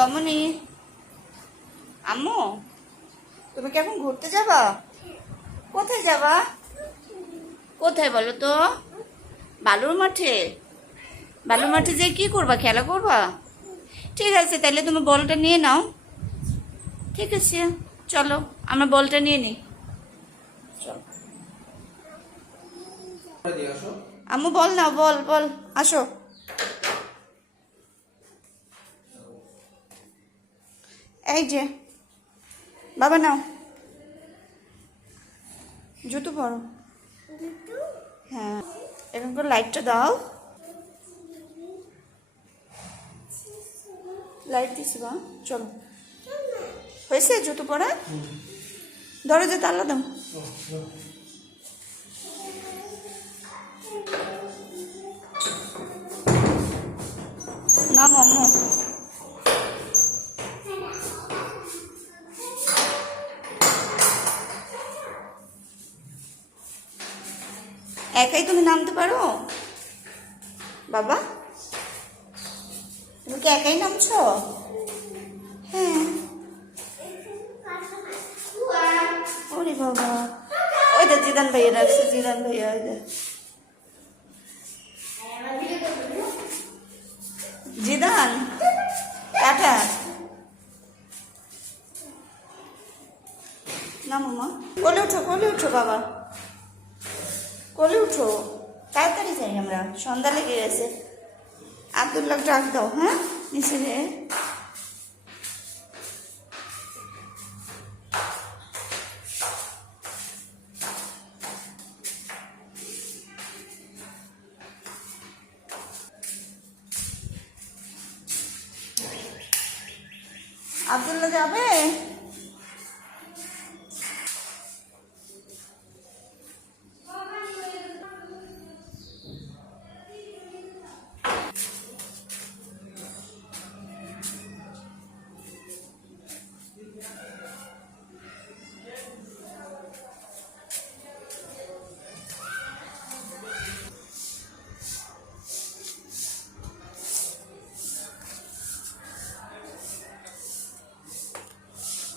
তমনি। আম্মু, তুমি কি এখন ঘুরতে যাবা? কোথায় যাবা? কোথায় বলো তো? বালুর মাঠে। বালুর মাঠে যে কি করবা? খেলা করবা? ঠিক আছে তাহলে তুমি বলটা নিয়ে নাও। ঠিক আছে, চলো, আমরা বলটা নিয়ে নিই। চলো। আম্মু, বল না, বল বল, আসো। এই যে। বাবা নাও। জুতো পরো। হ্যাঁ। এখন করে লাইটটা দাও। লাইট দিছি বা চলো। হয়েছে জুতো পরা? দরজা তালা দাও। একাই তুমি নামতে পারো? বাবা, তুমি কি একাই নামছো? হ্যাঁ। ওরে বাবা। ওই যে জিদান ভাইয়া রাখছে জিদান ভাইয়া, ওই জিদান? টাটা। না মামা কোলে উঠো কোলে উঠো বাবা। তাড়াতাড়ি যাই আমরা সন্ধ্যা লেগে গেছে। আবদুল্লাহ ডাক দাও হ্যাঁ? নিচে আবদুল্লাহ যাবে?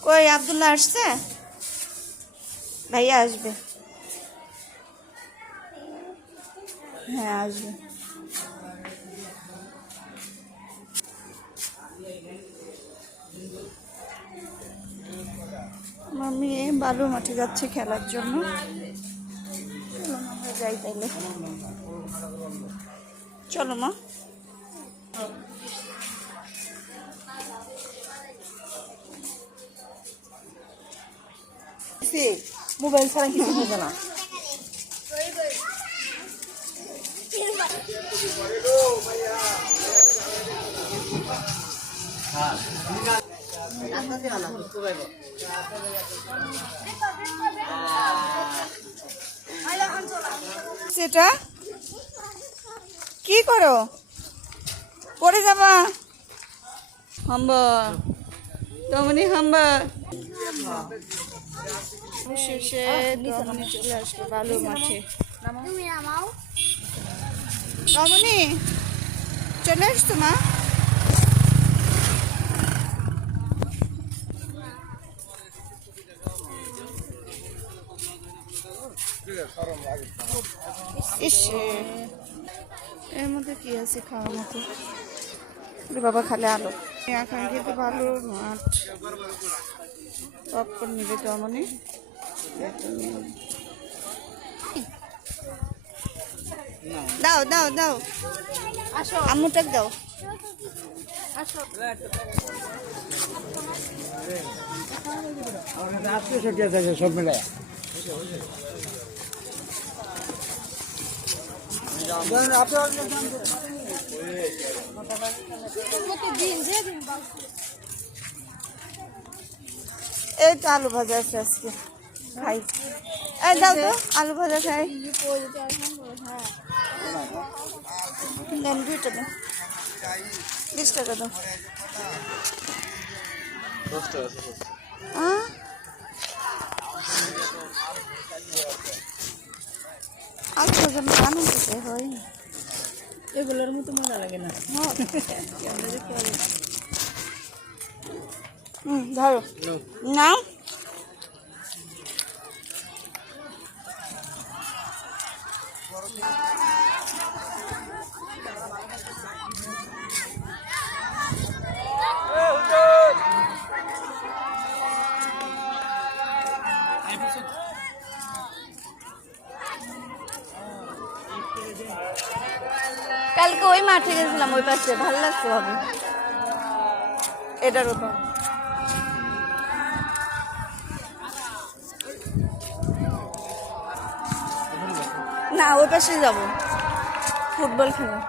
কই, আবদুল্লাহ আসছে? ভাইয়া আসবে। হ্যাঁ আসবে। এই বালুর মাঠে যাচ্ছে খেলার জন্য। আমরা যাই তাইলে। চলো মা। মোবাইল ছাড়া কিছু হবে না। সেটা? কি করো? পড়ে যাবা? হাম্বা। তমনি হাম্বা। শেষে তমনি চলে আসলো বালুর মাঠে। তমনি চলে আসতো মা? এর মধ্যে কি আছে খাওয়ার মতো? বাবা খালে আলো। এখন কিন্তু ভালো মাঠ পপকর্ন নিবে তো আমনে দাও দাও দাও। আসো। আম্মুটাক দাও। সব মিলে দিন এই তো আলু ভাজা আছে আজকে। খাই। এই দাও তো, আলু ভাজা খাই। দেন দুইটা দাও বিশ টাকা দাও। আলু ভাজা আনন্দ দিতে হয়। এগুলোর মতো মজা লাগে না। ধরো। নাও। কালকে ওই মাঠে গেছিলাম ওই পাশে। ভালো লাগছে হবে এটার উপর। না ওই পাশে যাব। ফুটবল খেলা।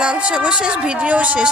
লাল শাকও শেষ ভিডিও শেষ।